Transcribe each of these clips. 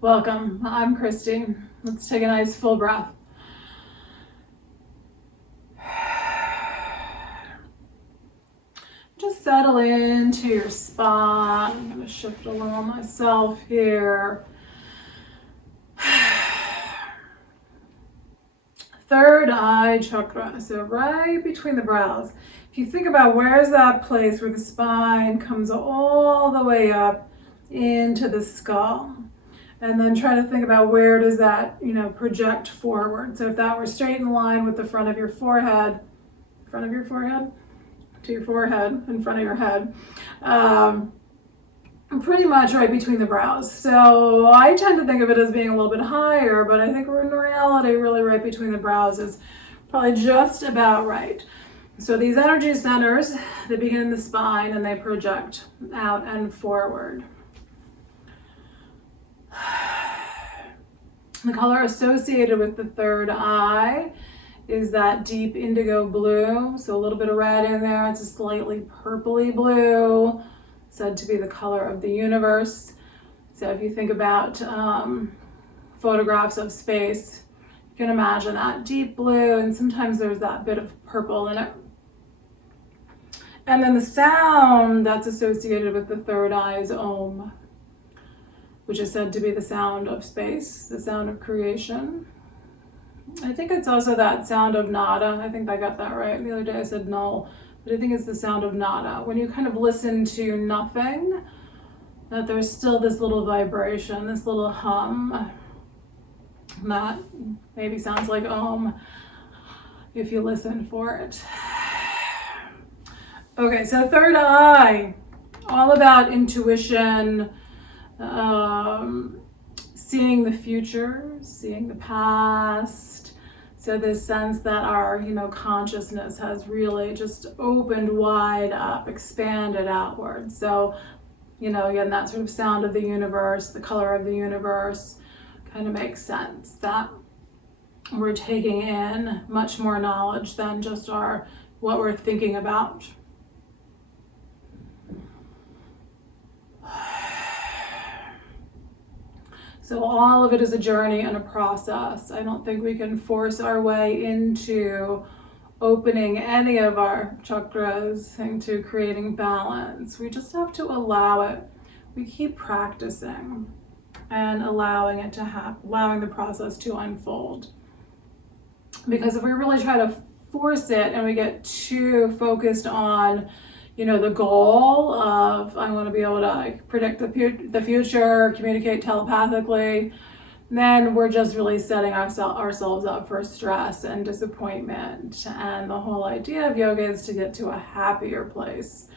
Welcome, I'm Christine. Let's take a nice full breath. Just settle into your spine. I'm going to shift a little myself here. Third eye chakra, so right between the brows. If you think about where's that place where the spine comes all the way up into the skull. And then try to think about where does that, project forward. So if that were straight in line with the front of your forehead, to your forehead, in front of your head, pretty much right between the brows. So I tend to think of it as being a little bit higher, but I think we're in reality really right between the brows is probably just about right. So these energy centers, they begin in the spine and they project out and forward. The color associated with the third eye is that deep indigo blue. So a little bit of red in there. It's a slightly purpley blue, said to be the color of the universe. So if you think about photographs of space, you can imagine that deep blue, and sometimes there's that bit of purple in it. And then the sound that's associated with the third eye is Om, which is said to be the sound of space, the sound of creation. I think it's also that sound of nada. I think I got that right. The other day I said null, but I think it's the sound of nada. When you kind of listen to nothing, that there's still this little vibration, this little hum that maybe sounds like Om if you listen for it. Okay, so third eye, all about intuition, seeing the future, seeing the past. So this sense that our, consciousness has really just opened wide up, expanded outward. So, again, that sort of sound of the universe, the color of the universe kind of makes sense that we're taking in much more knowledge than just what we're thinking about. So all of it is a journey and a process. I don't think we can force our way into opening any of our chakras, into creating balance. We just have to allow it. We keep practicing and allowing it to happen, allowing the process to unfold. Because if we really try to force it and we get too focused on the goal of I want to be able to predict the future, communicate telepathically, then we're just really setting ourselves up for stress and disappointment. And the whole idea of yoga is to get to a happier place.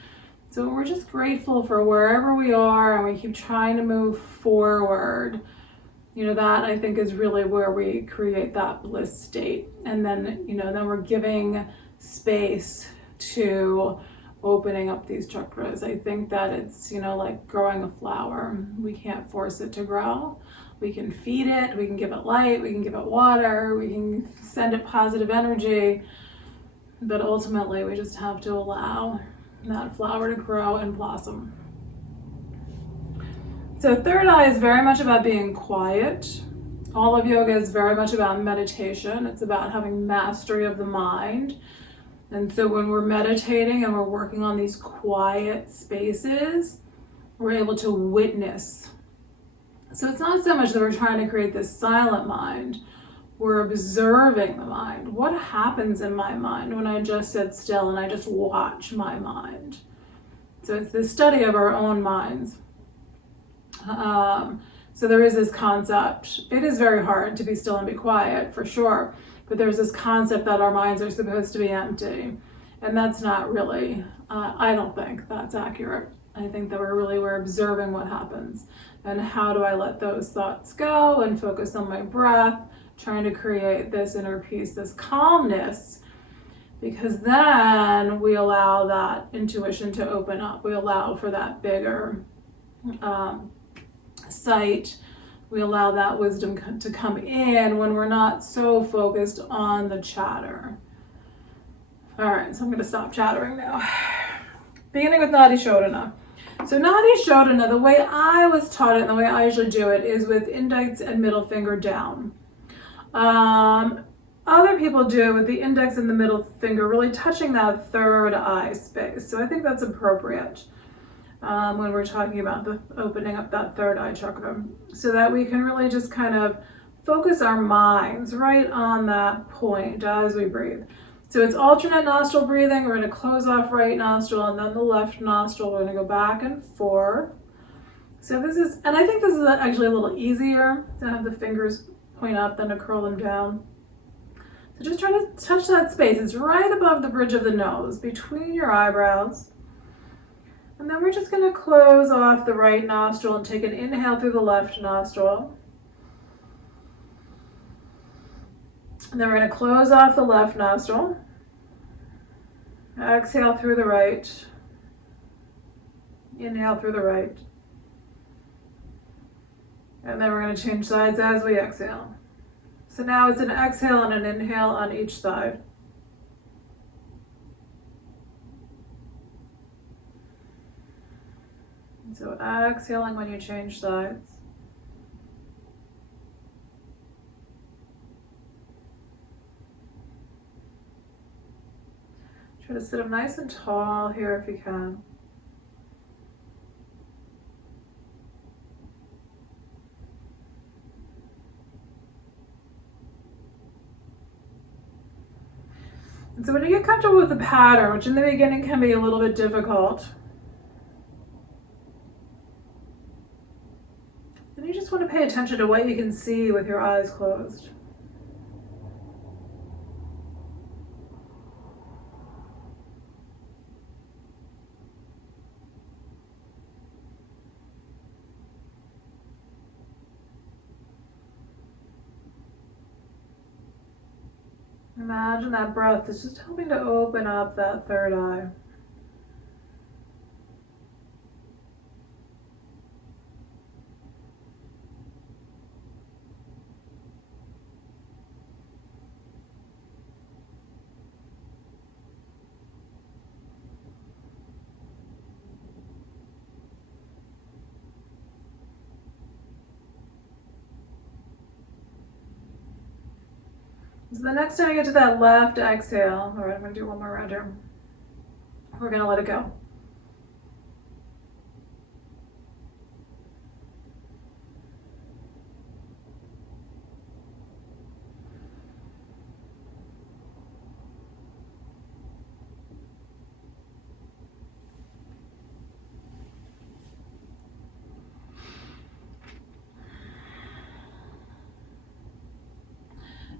So we're just grateful for wherever we are and we keep trying to move forward. That I think is really where we create that bliss state. And then, then we're giving space to opening up these chakras. I think that it's, like growing a flower. We can't force it to grow. We can feed it, we can give it light, we can give it water, we can send it positive energy, but ultimately we just have to allow that flower to grow and blossom. So third eye is very much about being quiet. All of yoga is very much about meditation. It's about having mastery of the mind. And so when we're meditating and we're working on these quiet spaces, we're able to witness. So it's not so much that we're trying to create this silent mind. We're observing the mind. What happens in my mind when I just sit still and I just watch my mind? So it's the study of our own minds. So there is this concept. It is very hard to be still and be quiet, for sure. But there's this concept that our minds are supposed to be empty. And that's not really, I don't think that's accurate. I think that we're observing what happens. And how do I let those thoughts go and focus on my breath, trying to create this inner peace, this calmness, because then we allow that intuition to open up. We allow for that bigger sight. We allow that wisdom to come in when we're not so focused on the chatter. All right, so I'm going to stop chattering now. Beginning with Nadi Shodhana. So Nadi Shodhana, the way I was taught it and the way I usually do it is with index and middle finger down. Other people do it with the index and the middle finger really touching that third eye space. So I think that's appropriate when we're talking about opening up that third eye chakra, so that we can really just kind of focus our minds right on that point as we breathe. So it's alternate nostril breathing. We're going to close off right nostril and then the left nostril. We're going to go back and forth. So this is, and I think this is actually a little easier to have the fingers point up than to curl them down. So just try to touch that space. It's right above the bridge of the nose, between your eyebrows. And then we're just going to close off the right nostril and take an inhale through the left nostril. And then we're going to close off the left nostril. Exhale through the right. Inhale through the right. And then we're going to change sides as we exhale. So now it's an exhale and an inhale on each side. So exhaling when you change sides. Try to sit up nice and tall here if you can. And so when you get comfortable with the pattern, which in the beginning can be a little bit difficult, then you just want to pay attention to what you can see with your eyes closed. Imagine that breath is just helping to open up that third eye. So the next time you get to that left exhale, all right, I'm going to do one more round here. We're going to let it go.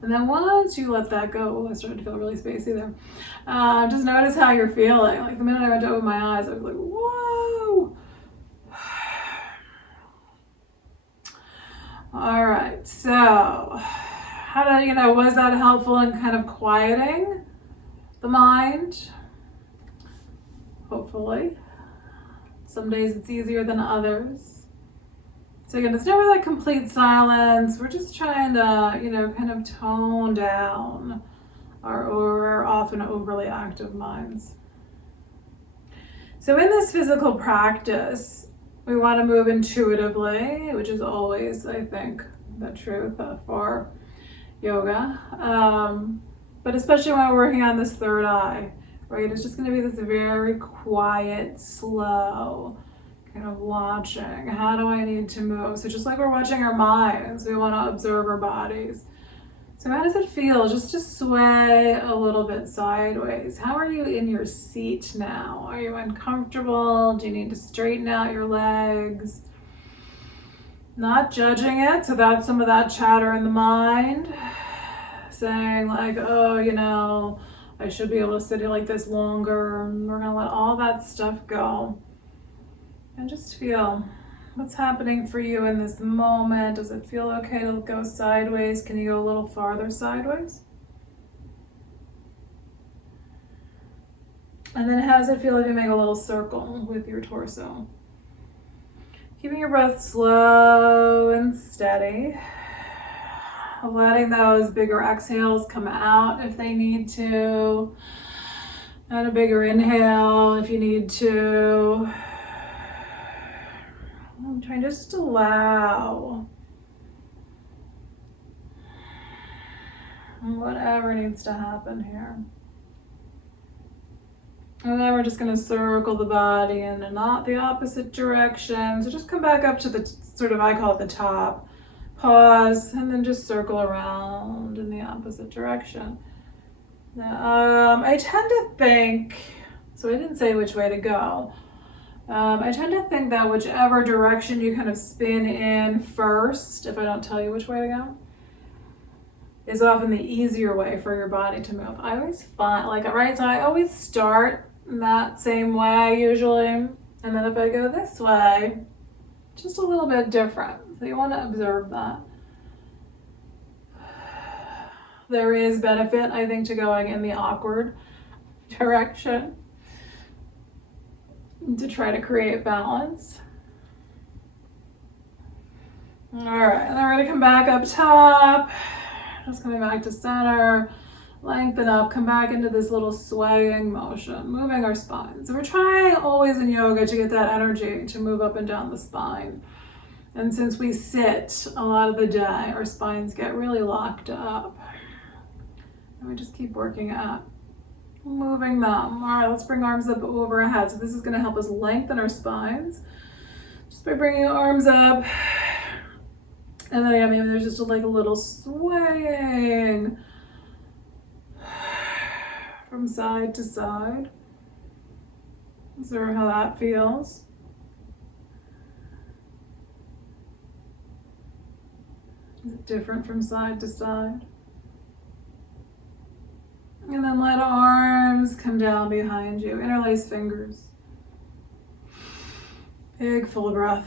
And then once you let that go, I started to feel really spacey there. Just notice how you're feeling. Like the minute I went to open my eyes, I was like, whoa. All right, so how do was that helpful in kind of quieting the mind? Hopefully. Some days it's easier than others. So again, it's never that complete silence. We're just trying to, kind of tone down our often overly active minds. So in this physical practice, we want to move intuitively, which is always, I think, the truth for yoga. But especially when we're working on this third eye, right? It's just going to be this very quiet, slow, kind of watching, how do I need to move? So just like we're watching our minds, we want to observe our bodies. So how does it feel just to sway a little bit sideways? How are you in your seat now? Are you uncomfortable? Do you need to straighten out your legs? Not judging it, so that's some of that chatter in the mind. Saying like, oh, I should be able to sit here like this longer. We're going to let all that stuff go. And just feel what's happening for you in this moment. Does it feel okay to go sideways? Can you go a little farther sideways? And then how does it feel if you make a little circle with your torso? Keeping your breath slow and steady. Letting those bigger exhales come out if they need to. And a bigger inhale if you need to. I'm trying just to allow whatever needs to happen here. And then we're just going to circle the body in and not the opposite direction. So just come back up to the sort of, I call it the top. Pause, and then just circle around in the opposite direction. I tend to think, so I didn't say which way to go. I tend to think that whichever direction you kind of spin in first, if I don't tell you which way to go, is often the easier way for your body to move. I always find, so I always start that same way usually, and then if I go this way, just a little bit different. So you want to observe that. There is benefit, I think, to going in the awkward direction to try to create balance. All right, and then we're going to come back up top, just coming back to center. Lengthen up, come back into this little swaying motion, moving our spine. So we're trying always in yoga to get that energy to move up and down the spine. And since we sit a lot of the day, our spines get really locked up. And we just keep working at moving them. All right, let's bring arms up overhead. So this is going to help us lengthen our spines just by bringing arms up. And then maybe there's just a little swaying from side to side. Observe how that feels. Is it different from side to side? And then let arms come down behind you. Interlace fingers. Big full breath.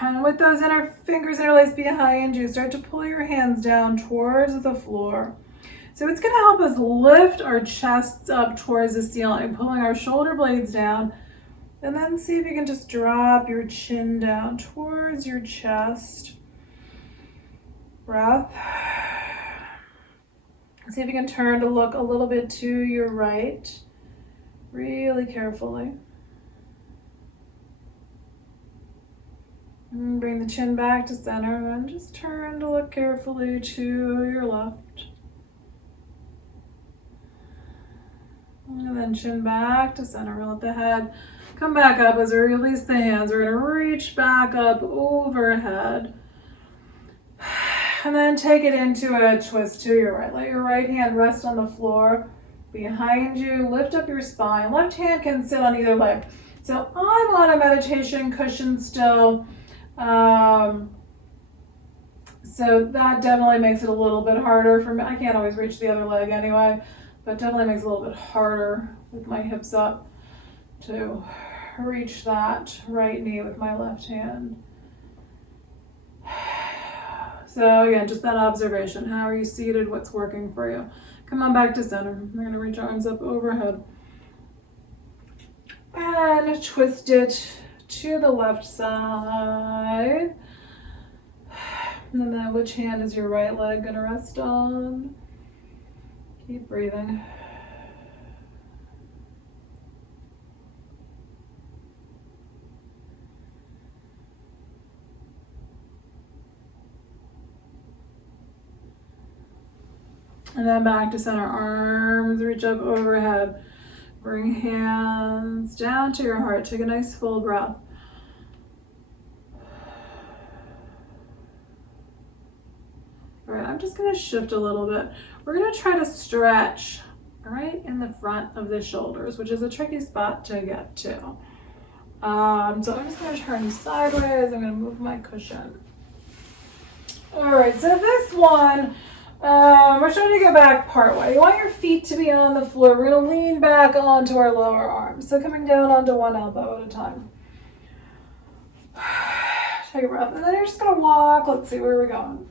And with those fingers interlaced behind you, start to pull your hands down towards the floor. So it's going to help us lift our chests up towards the ceiling, pulling our shoulder blades down, and then see if you can just drop your chin down towards your chest. Breath. See if you can turn to look a little bit to your right, really carefully. And bring the chin back to center and just turn to look carefully to your left. And then chin back to center. We'll let the head come back up as we release the hands. We're going to reach back up overhead. And then take it into a twist to your right. Let your right hand rest on the floor behind you. Lift up your spine. Left hand can sit on either leg. So I'm on a meditation cushion still. So that definitely makes it a little bit harder for me. I can't always reach the other leg anyway. But definitely makes it a little bit harder with my hips up to reach that right knee with my left hand. So again, just that observation. How are you seated? What's working for you? Come on back to center. We're going to reach arms up overhead. And twist it to the left side. And then which hand is your right leg going to rest on? Keep breathing. And then back to center. Arms reach up overhead. Bring hands down to your heart. Take a nice full breath. All right, I'm just going to shift a little bit. We're going to try to stretch right in the front of the shoulders, which is a tricky spot to get to. So I'm just going to turn sideways. I'm going to move my cushion. All right, so this one, we're trying to go back part way. You want your feet to be on the floor. We're going to lean back onto our lower arms. So coming down onto one elbow at a time. Take a breath. And then you're just going to walk. Let's see, where are we going?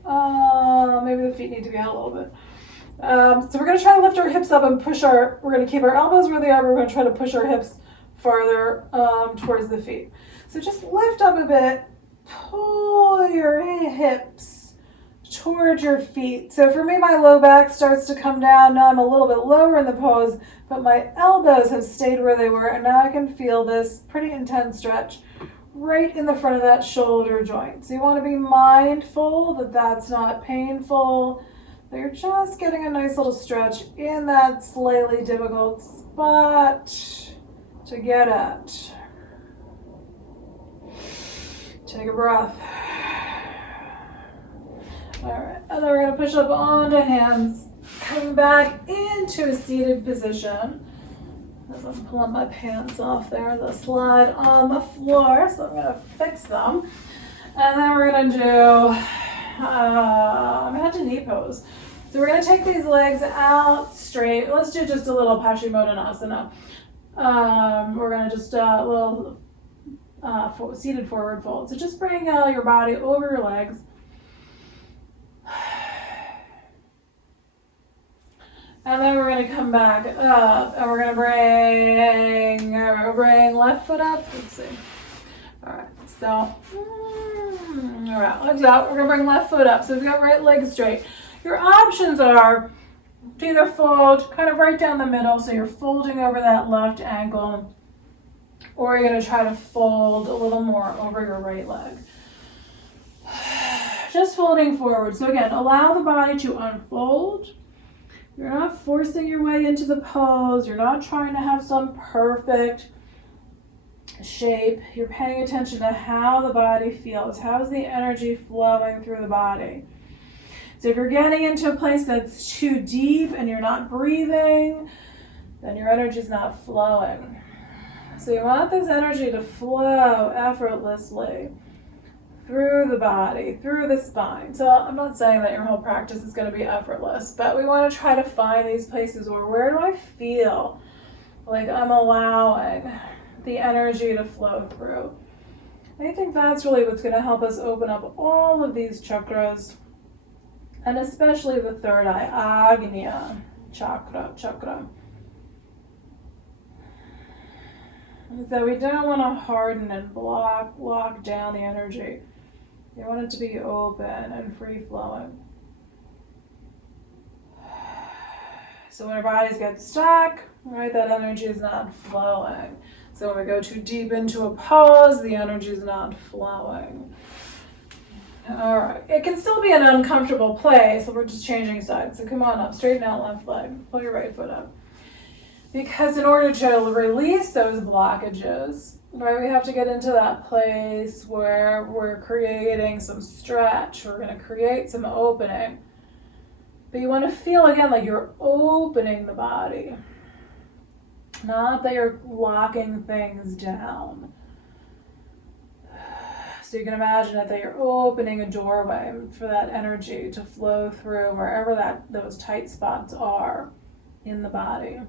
Maybe the feet need to be out a little bit. So we're going to try to lift our hips up and we're going to keep our elbows where they are. We're going to try to push our hips farther towards the feet. So just lift up a bit. Pull your hips towards your feet. So for me, my low back starts to come down. Now I'm a little bit lower in the pose, but my elbows have stayed where they were. And now I can feel this pretty intense stretch right in the front of that shoulder joint. So you want to be mindful that that's not painful, that you're just getting a nice little stretch in that slightly difficult spot to get at. Take a breath. All right, and then we're going to push up onto hands, coming back into a seated position. As I'm pulling my pants off there, the slide on the floor, so I'm going to fix them. And then we're going to do, I'm going to knee pose. So we're going to take these legs out straight. Let's do just a little Paschimottanasana. We're going to just a little seated forward fold. So just bring your body over your legs. And then we're going to come back up and we're going to bring left foot up. Let's see. All right, so, all right, legs out. We're going to bring left foot up. So we've got right leg straight. Your options are to either fold kind of right down the middle, so you're folding over that left ankle, or you're going to try to fold a little more over your right leg. Just folding forward. So again, allow the body to unfold. You're not forcing your way into the pose. You're not trying to have some perfect shape. You're paying attention to how the body feels. How's the energy flowing through the body? So if you're getting into a place that's too deep and you're not breathing, then your energy is not flowing. So you want this energy to flow effortlessly through the body, through the spine. So I'm not saying that your whole practice is going to be effortless, but we want to try to find these places where do I feel like I'm allowing the energy to flow through. I think that's really what's going to help us open up all of these chakras, and especially the third eye, Agnya chakra. So we don't want to harden and lock down the energy. You want it to be open and free-flowing. So when our bodies get stuck, right, that energy is not flowing. So when we go too deep into a pose, the energy is not flowing. All right, it can still be an uncomfortable place, so we're just changing sides. So come on up, straighten out left leg, pull your right foot up. Because in order to release those blockages, right, we have to get into that place where we're creating some stretch. We're going to create some opening. But you want to feel, again, like you're opening the body. Not that you're locking things down. So you can imagine it that you're opening a doorway for that energy to flow through wherever those tight spots are in the body.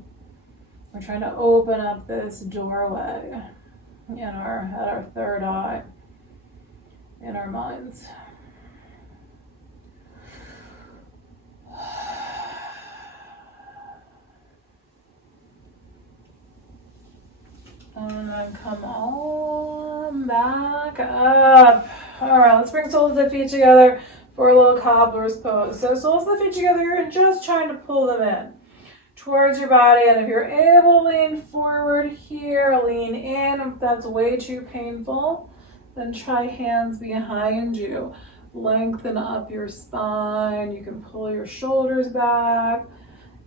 We're trying to open up this doorway at our third eye, in our minds. And then come on back up. All right, let's bring soles of the feet together for a little cobbler's pose. So soles of the feet together, you're just trying to pull them in towards your body, and if you're able to lean forward here, lean in. If that's way too painful, then try hands behind you. Lengthen up your spine. You can pull your shoulders back.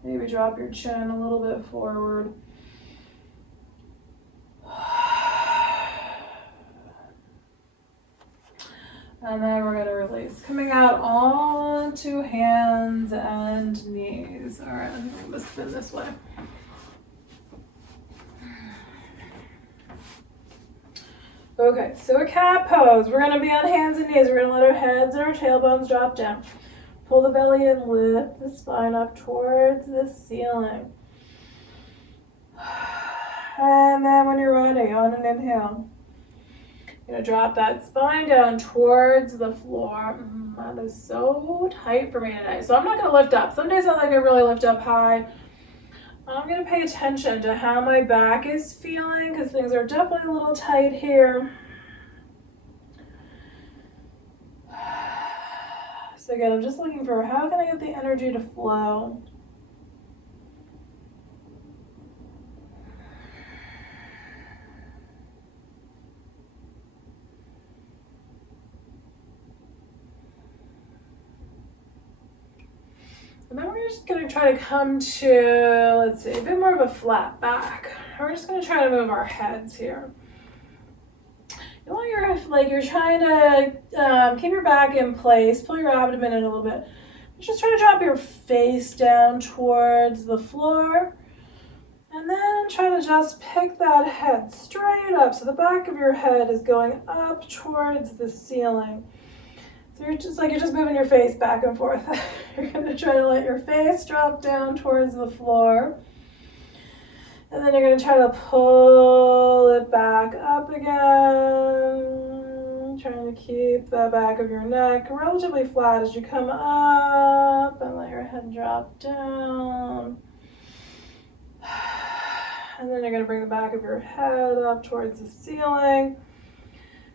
Maybe drop your chin a little bit forward. And then we're going to release. Coming out onto hands and knees. All right, I'm going to spin this way. Okay, so a cat pose. We're going to be on hands and knees. We're going to let our heads and our tailbones drop down. Pull the belly in, lift the spine up towards the ceiling. And then when you're ready, on an inhale, you're going to drop that spine down towards the floor. That is so tight for me today. So I'm not going to lift up. Some days I like to really lift up high. I'm going to pay attention to how my back is feeling because things are definitely a little tight here. So again, I'm just looking for how can I get the energy to flow. we're just going to try to come to, let's see, a bit more of a flat back. We're just going to try to move our heads here. You want you're trying to keep your back in place, pull your abdomen in a little bit. Just try to drop your face down towards the floor. And then try to just pick that head straight up. So the back of your head is going up towards the ceiling. So you're just moving your face back and forth. You're going to try to let your face drop down towards the floor. And then you're going to try to pull it back up again. Trying to keep the back of your neck relatively flat as you come up and let your head drop down. And then you're going to bring the back of your head up towards the ceiling.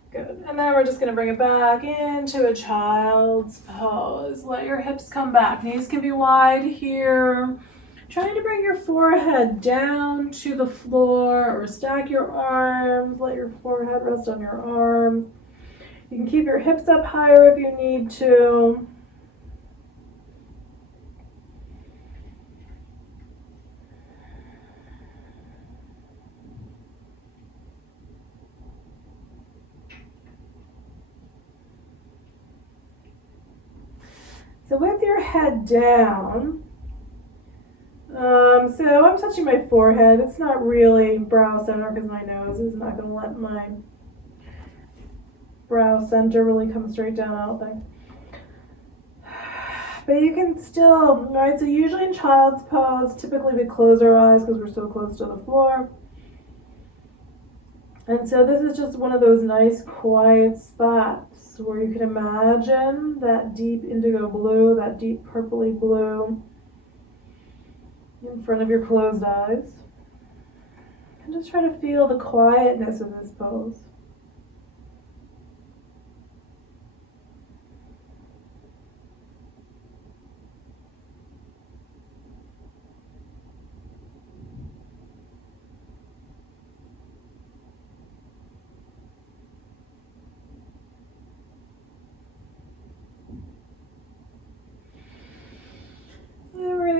Good. And then we're just going to bring it back into a child's pose. Let your hips come back. Knees can be wide here. Trying to bring your forehead down to the floor or stack your arms. Let your forehead rest on your arms. You can keep your hips up higher if you need to. So with your head down, so I'm touching my forehead. It's not really brow center because my nose is not going to let my brow center really come straight down, I don't think. But you can still, right, so usually in child's pose, typically we close our eyes because we're so close to the floor. And so this is just one of those nice quiet spots where you can imagine that deep indigo blue, that deep purpley blue in front of your closed eyes. And just try to feel the quietness of this pose.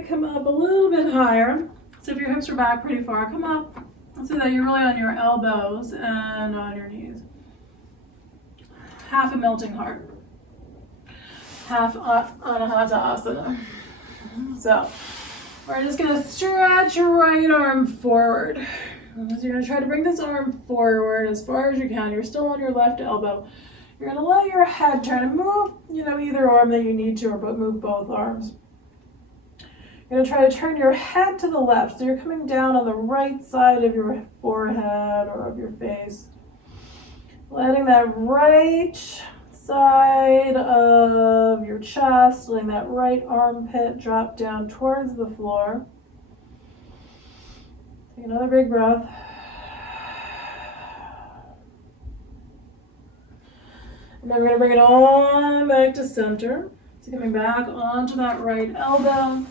Come up a little bit higher. So if your hips are back pretty far, come up so that you're really on your elbows and on your knees. Half a melting heart. Half Anahata Asana. So we're just going to stretch your right arm forward. So you're going to try to bring this arm forward as far as you can. You're still on your left elbow. You're going to let your head try to move, either arm that you need to, or move both arms. You're going to try to turn your head to the left. So you're coming down on the right side of your forehead or of your face. Letting that right side of your chest, letting that right armpit drop down towards the floor. Take another big breath. And then we're going to bring it on back to center. So coming back onto that right elbow.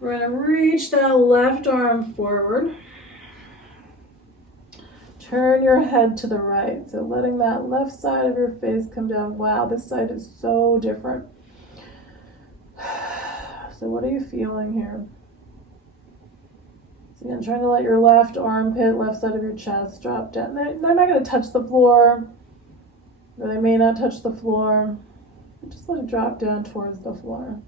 We're going to reach that left arm forward. Turn your head to the right. So letting that left side of your face come down. Wow, this side is so different. So what are you feeling here? So again, trying to let your left armpit, left side of your chest drop down. They're not going to touch the floor, or they may not touch the floor. Just let it drop down towards the floor.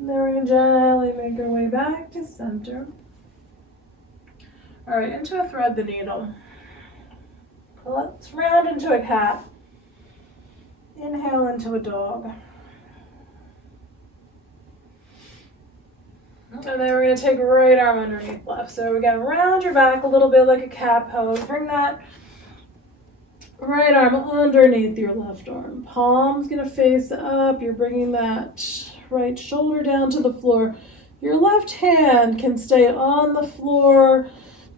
And then we're going to gently make our way back to center. All right, into a thread the needle. Let's round into a cat. Inhale into a dog. And then we're going to take right arm underneath left. So we're going to round your back a little bit like a cat pose. Bring that right arm underneath your left arm. Palm's going to face up. You're bringing that right shoulder down to the floor. Your left hand can stay on the floor.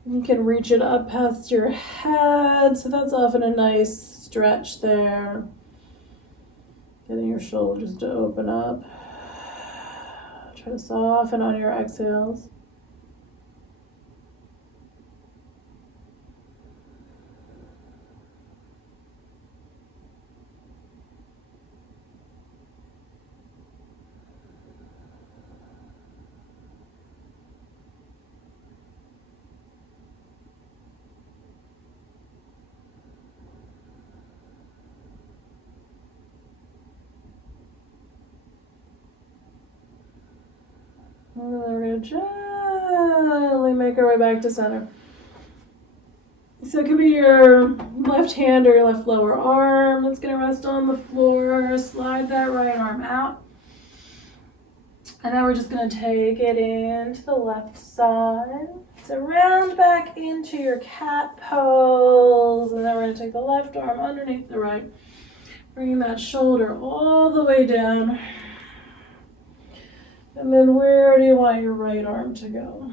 You can reach it up past your head. So that's often a nice stretch there. Getting your shoulders to open up. Try to soften on your exhales. And then we're going to gently make our way back to center. So it could be your left hand or your left lower arm that's going to rest on the floor. Slide that right arm out. And then we're just going to take it into the left side. So round back into your cat pose. And then we're going to take the left arm underneath the right. Bringing that shoulder all the way down. And then where do you want your right arm to go?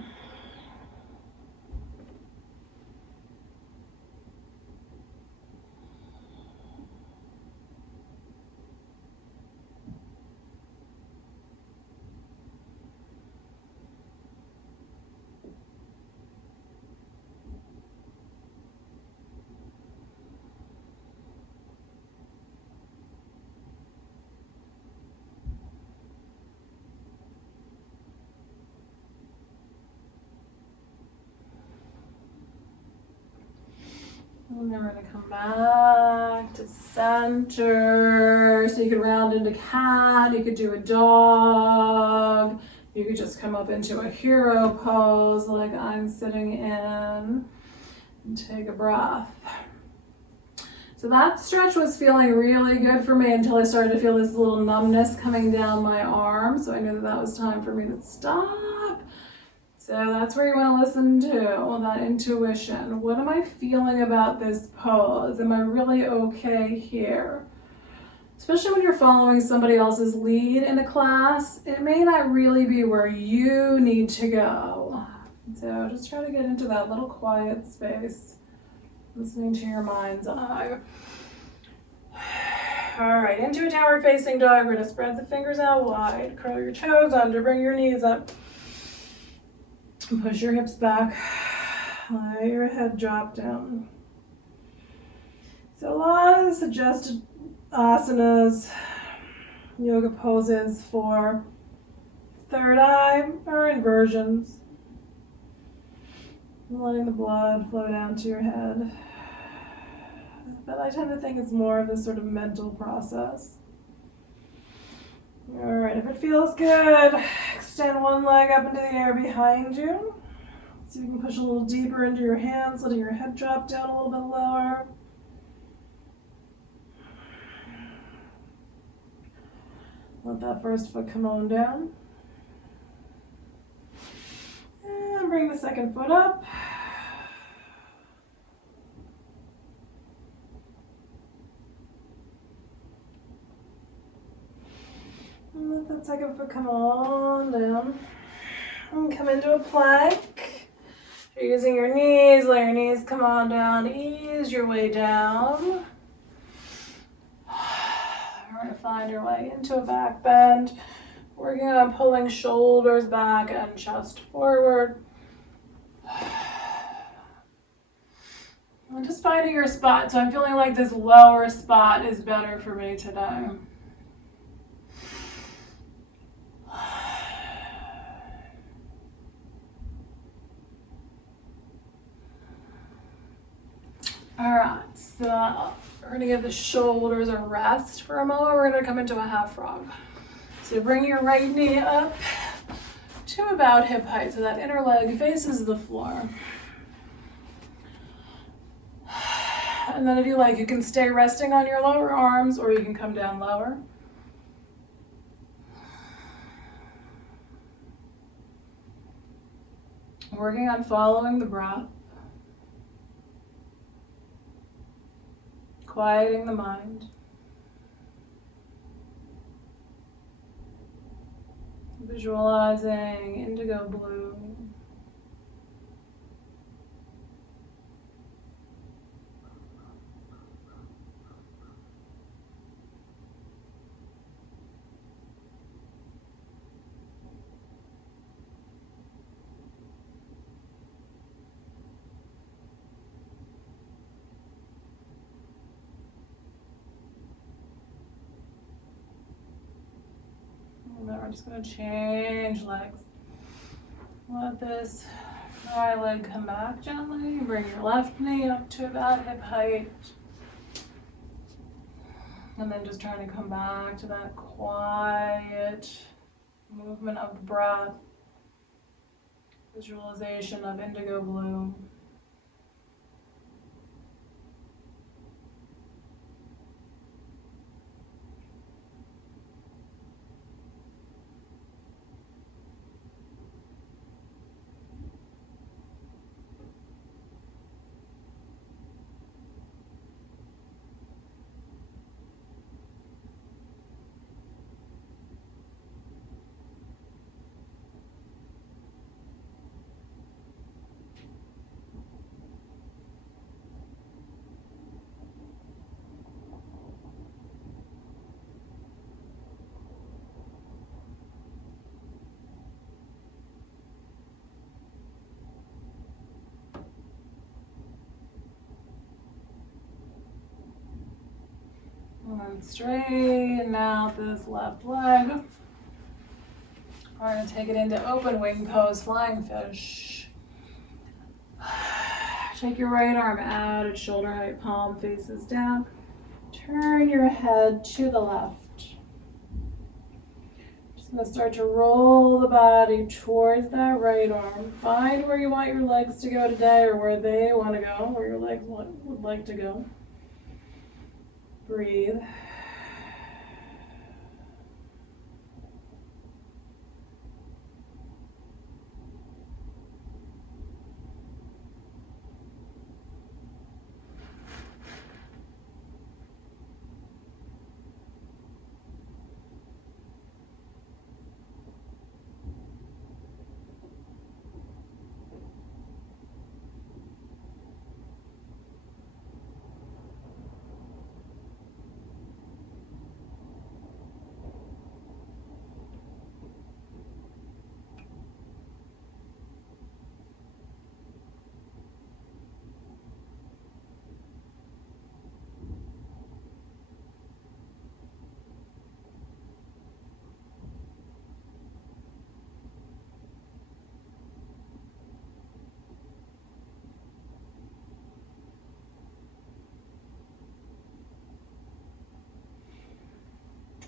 And then we're going to come back to center. So you could round into cat, you could do a dog, you could just come up into a hero pose like I'm sitting in, and take a breath. So that stretch was feeling really good for me until I started to feel this little numbness coming down my arm. So I knew that that was time for me to stop. So that's where you want to listen to that intuition. What am I feeling about this pose? Am I really okay here? Especially when you're following somebody else's lead in a class, it may not really be where you need to go. So just try to get into that little quiet space, listening to your mind's eye. All right, into a downward facing dog. We're going to spread the fingers out wide, curl your toes under, bring your knees up. Push your hips back, let your head drop down. So a lot of suggested asanas, yoga poses for third eye or inversions. Letting the blood flow down to your head. But I tend to think it's more of this sort of mental process. All right, if it feels good, extend one leg up into the air behind you. So you can push a little deeper into your hands, letting your head drop down a little bit lower. Let that first foot come on down. And bring the second foot up. And let that second foot come on down. And come into a plank. If you're using your knees, let your knees come on down. Ease your way down. We're going to find your way into a back bend. Working on pulling shoulders back and chest forward. I'm just finding your spot. So I'm feeling like this lower spot is better for me today. All right, so we're gonna give the shoulders a rest for a moment. We're gonna come into a half frog. So bring your right knee up to about hip height, so that inner leg faces the floor. And then if you like, you can stay resting on your lower arms or you can come down lower. Working on following the breath. Quieting the mind. Visualizing indigo blue. We're just going to change legs. Let this right leg come back gently. Bring your left knee up to about hip height. And then just trying to come back to that quiet movement of the breath. Visualization of indigo blue. And straighten out this left leg. We're going to take it into open wing pose, flying fish. Take your right arm out at shoulder height, palm faces down. Turn your head to the left. Just going to start to roll the body towards that right arm. Find where you want your legs to go today, or where they want to go, where your legs would like to go. Breathe.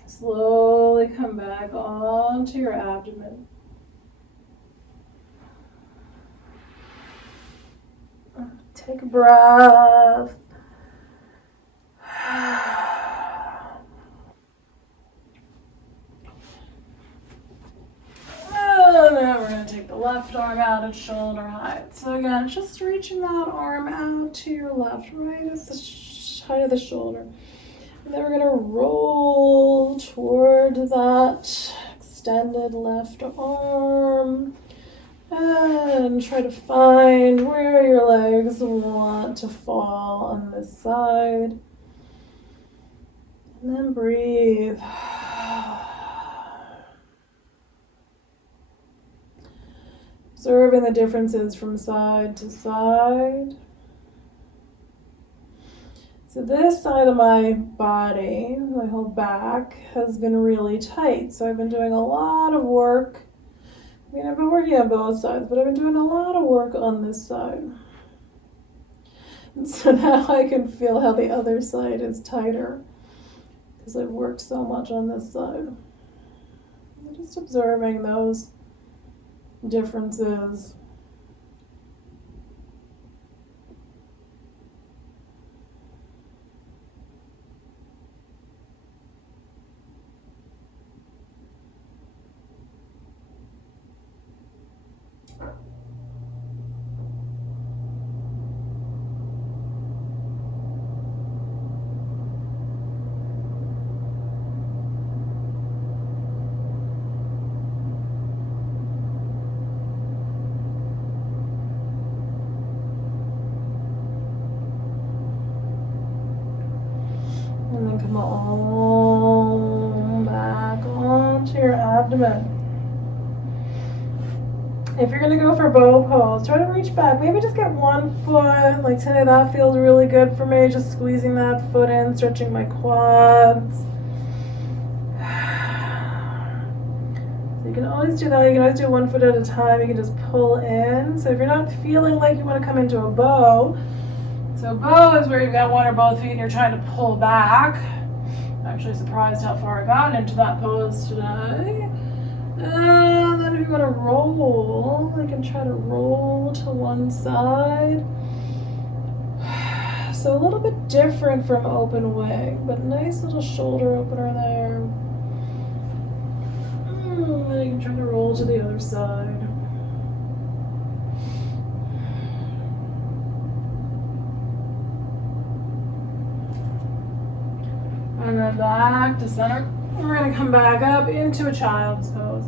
Slowly come back onto your abdomen. Take a breath. And then we're going to take the left arm out at shoulder height. So again, just reaching that arm out to your left, right at the height of the shoulder. And then we're going to roll toward that extended left arm and try to find where your legs want to fall on this side. And then breathe. Observing the differences from side to side. So this side of my body, my whole back, has been really tight. So I've been doing a lot of work. I mean, I've been working on both sides, but I've been doing a lot of work on this side. And so now I can feel how the other side is tighter because I've worked so much on this side. I'm just observing those differences. And then come all back onto your abdomen. If you're going to go for bow pose, try to reach back. Maybe just get one foot. Like today, that feels really good for me. Just squeezing that foot in, stretching my quads. You can always do that. You can always do 1 foot at a time. You can just pull in. So if you're not feeling like you want to come into a bow, so bow is where you've got one or both feet and you're trying to pull back. I'm actually surprised how far I got into that pose today. And then if you want to roll, I can try to roll to one side. So a little bit different from open wing, but nice little shoulder opener there. And then you can try to roll to the other side. And then back to center. We're going to come back up into a child's pose.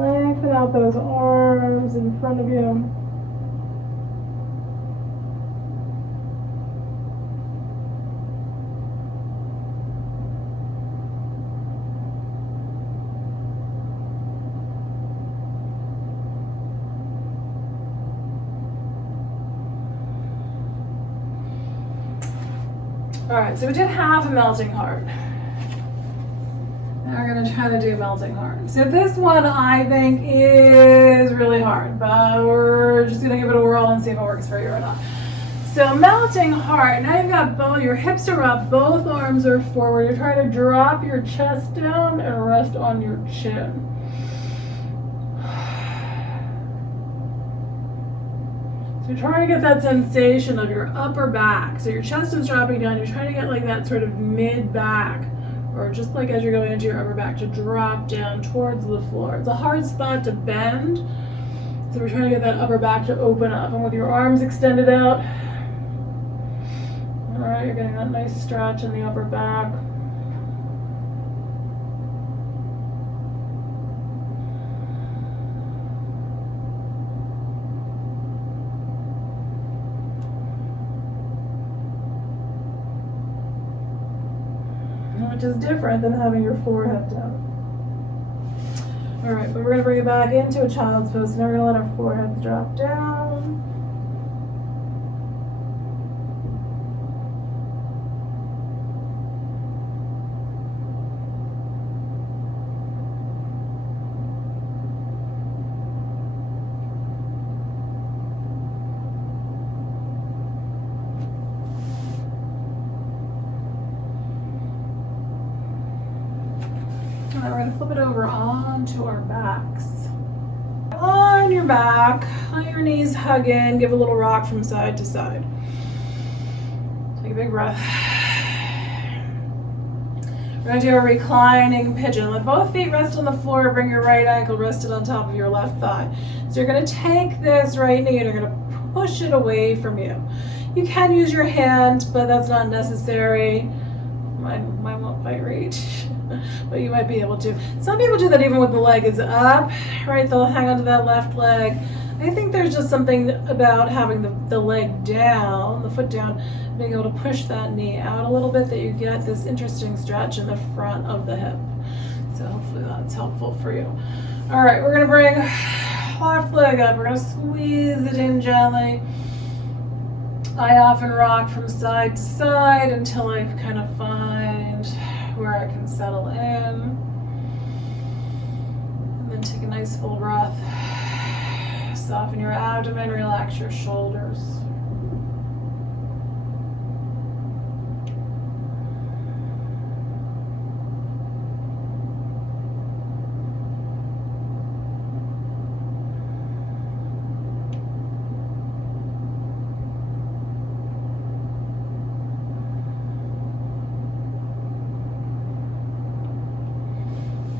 Lengthen out those arms in front of you. All right, so we did half a melting heart. Now we're gonna try to do melting heart. So this one I think is really hard, but we're just gonna give it a whirl and see if it works for you or not. So melting heart, now you've got both, your hips are up, both arms are forward. You're trying to drop your chest down and rest on your chin. So you're trying to get that sensation of your upper back. So your chest is dropping down. You're trying to get like that sort of mid-back, or just like as you're going into your upper back, to drop down towards the floor. It's a hard spot to bend. So we're trying to get that upper back to open up. And with your arms extended out, all right, you're getting that nice stretch in the upper back. Which is different than having your forehead down. All right, but we're gonna bring it back into a child's pose. So now we're gonna let our foreheads drop down. And then we're going to flip it over onto our backs. On your back, let your knees hug in, give a little rock from side to side. Take a big breath. We're going to do a reclining pigeon. Let both feet rest on the floor. Bring your right ankle rested on top of your left thigh. So you're going to take this right knee and you're going to push it away from you. You can use your hand, but that's not necessary. Mine won't quite reach. But you might be able to. Some people do that even with the leg is up, right? They'll hang onto that left leg. I think there's just something about having the leg down, the foot down, being able to push that knee out a little bit, that you get this interesting stretch in the front of the hip. So hopefully that's helpful for you. All right, we're gonna bring left leg up. We're gonna squeeze it in gently. I often rock from side to side until I kind of find where I can settle in. And then take a nice full breath. Soften your abdomen, relax your shoulders.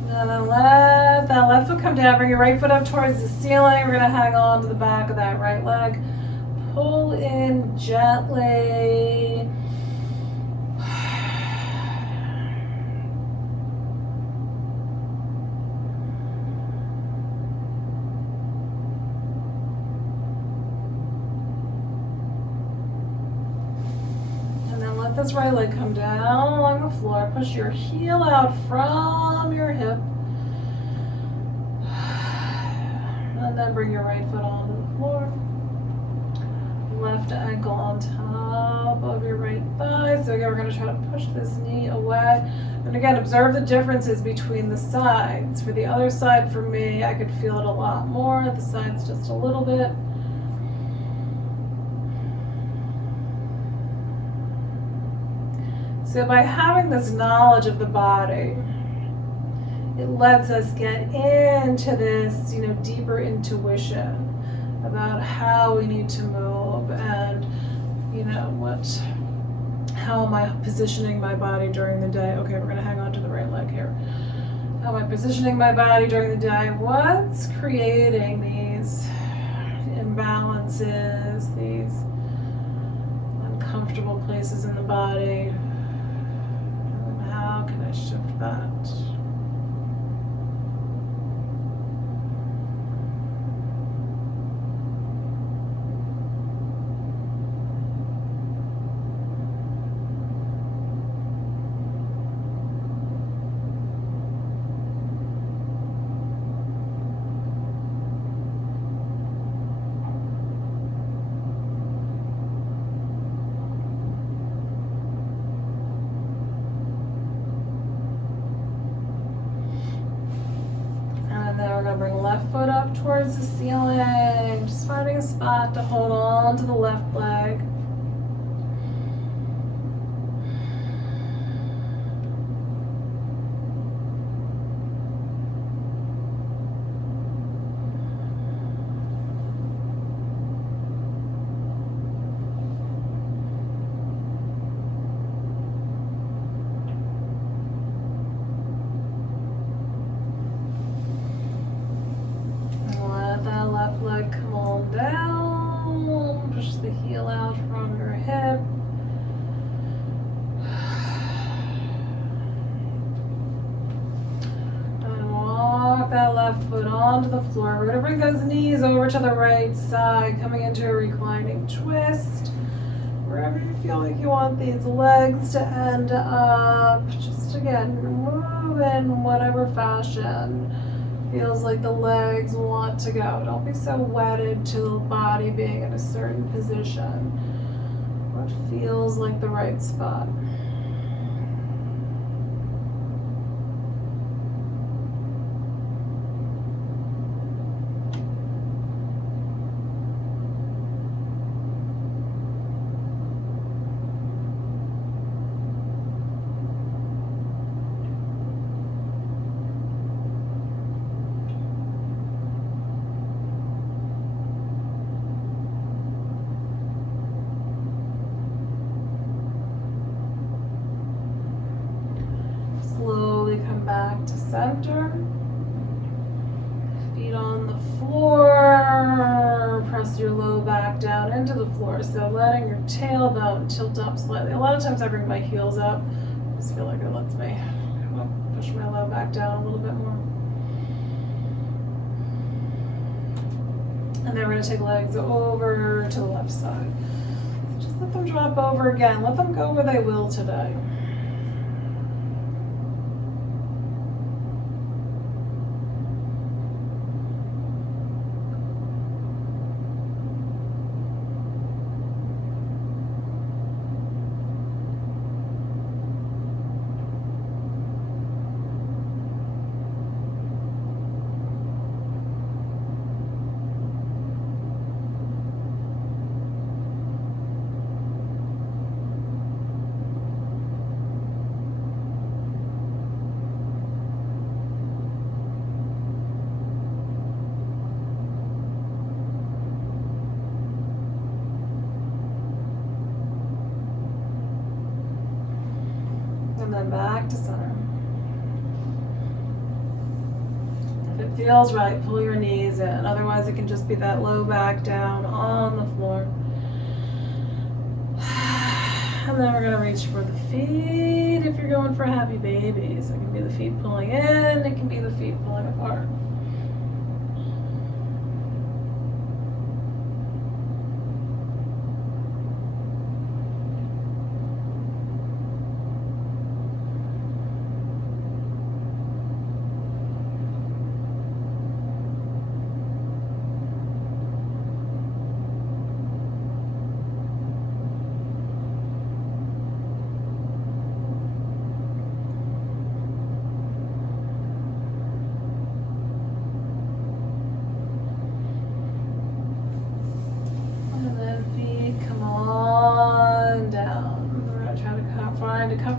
And then let that left foot come down. Bring your right foot up towards the ceiling. We're going to hang on to the back of that right leg. Pull in gently. And then let this right leg come down along the floor. Push your heel out from your hip. And then bring your right foot onto the floor. left ankle on top of your right thigh. So again, we're going to try to push this knee away. And again, observe the differences between the sides. For the other side, for me, I could feel it a lot more. The sides just a little bit. So by having this knowledge of the body, it lets us get into this, deeper intuition about how we need to move and, how am I positioning my body during the day? Okay, we're going to hang on to the right leg here. How am I positioning my body during the day? What's creating these imbalances, these uncomfortable places in the body? And how can I shift that? Bring left foot up towards the ceiling, just finding a spot to hold on to the left leg. Onto the floor. We're going to bring those knees over to the right side, coming into a reclining twist. Wherever you feel like you want these legs to end up, just again, move in whatever fashion feels like the legs want to go. Don't be so wedded to the body being in a certain position. What feels like the right spot? Back to center. Feet on the floor. Press your low back down into the floor. So letting your tailbone tilt up slightly. A lot of times I bring my heels up. I just feel like it lets me push my low back down a little bit more. And then we're going to take legs over to the left side. So just let them drop over again. Let them go where they will today. And then back to center. If it feels right, pull your knees in. Otherwise, it can just be that low back down on the floor. And then we're going to reach for the feet if you're going for happy babies. It can be the feet pulling in, it can be the feet pulling apart.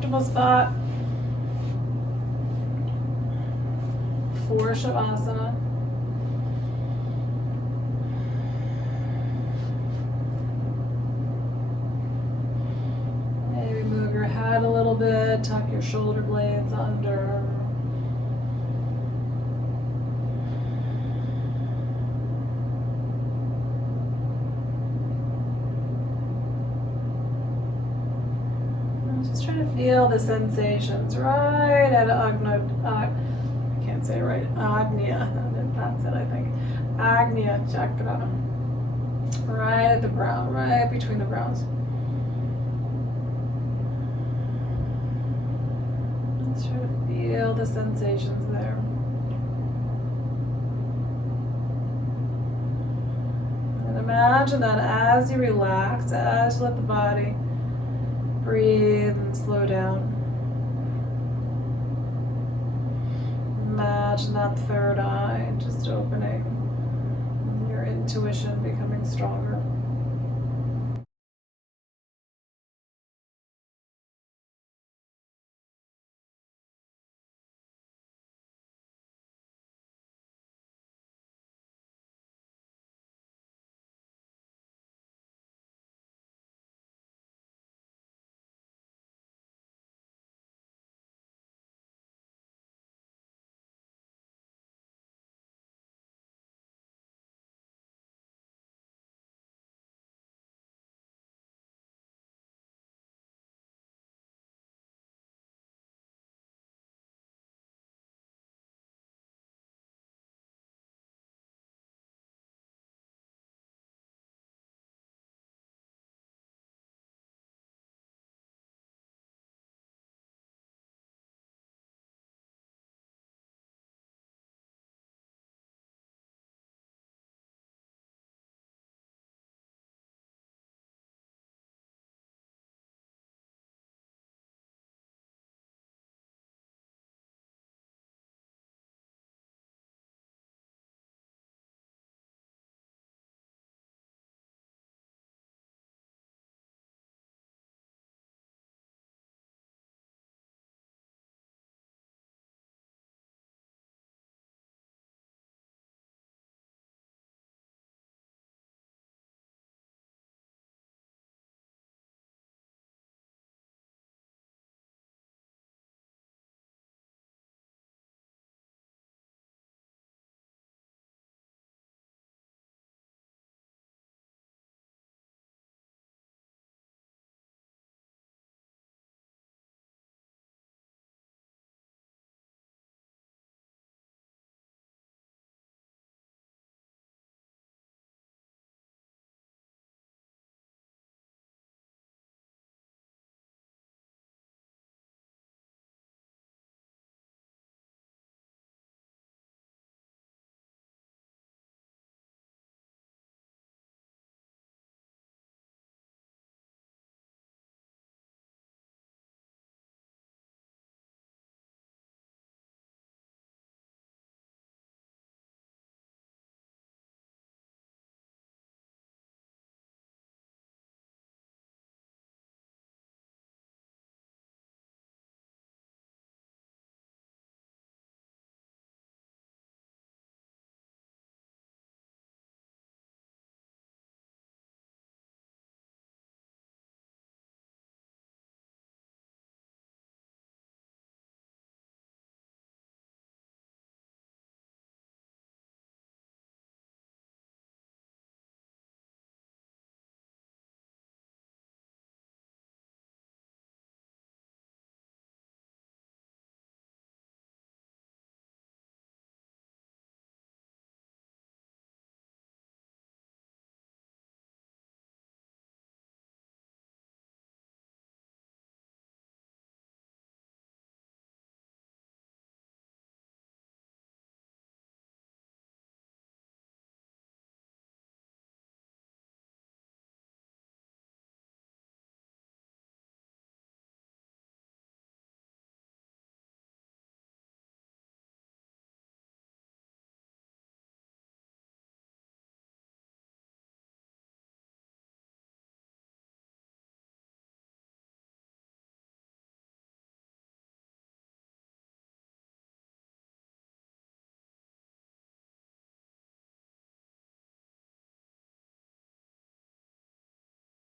comfortable spot for Shavasana. Maybe move your head a little bit, tuck your shoulder blades under. Just try to feel the sensations right at I can't say it right, Agnya, that's it I think, Agnya Chakra, right at the brow, right between the brows. Just try to feel the sensations there. And imagine that as you relax, as you let the body breathe and slow down. Imagine that third eye just opening, your intuition becoming stronger.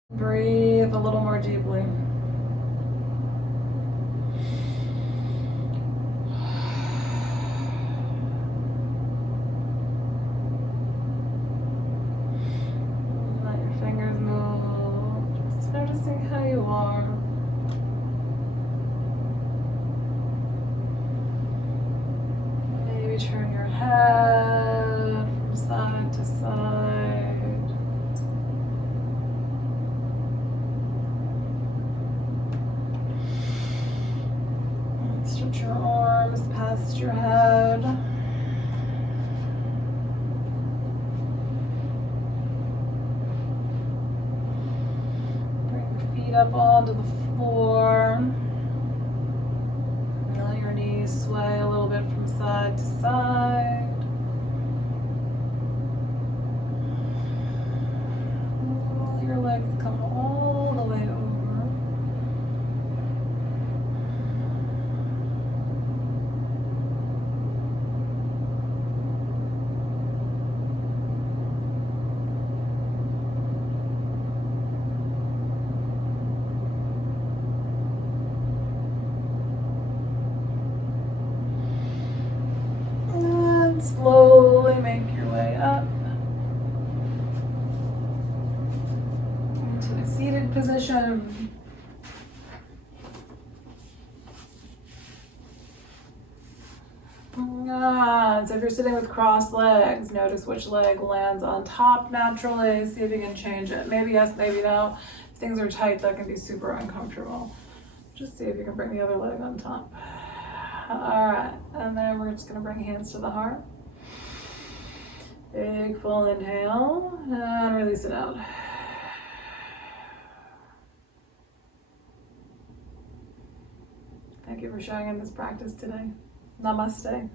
Breathe a little more deeply. Let your fingers move. Just noticing how you are. Maybe turn your head from side to side. Stretch your arms past your head. Bring your feet up onto the floor. Let your knees sway a little bit from side to side. Let your legs come all the way over. Slowly make your way up into a seated position. So if you're sitting with crossed legs, notice which leg lands on top naturally. See if you can change it. Maybe yes, maybe no. If things are tight, that can be super uncomfortable. Just see if you can bring the other leg on top. All right, and then we're just gonna bring hands to the heart. Big full inhale and release it out. Thank you for sharing in this practice today. Namaste.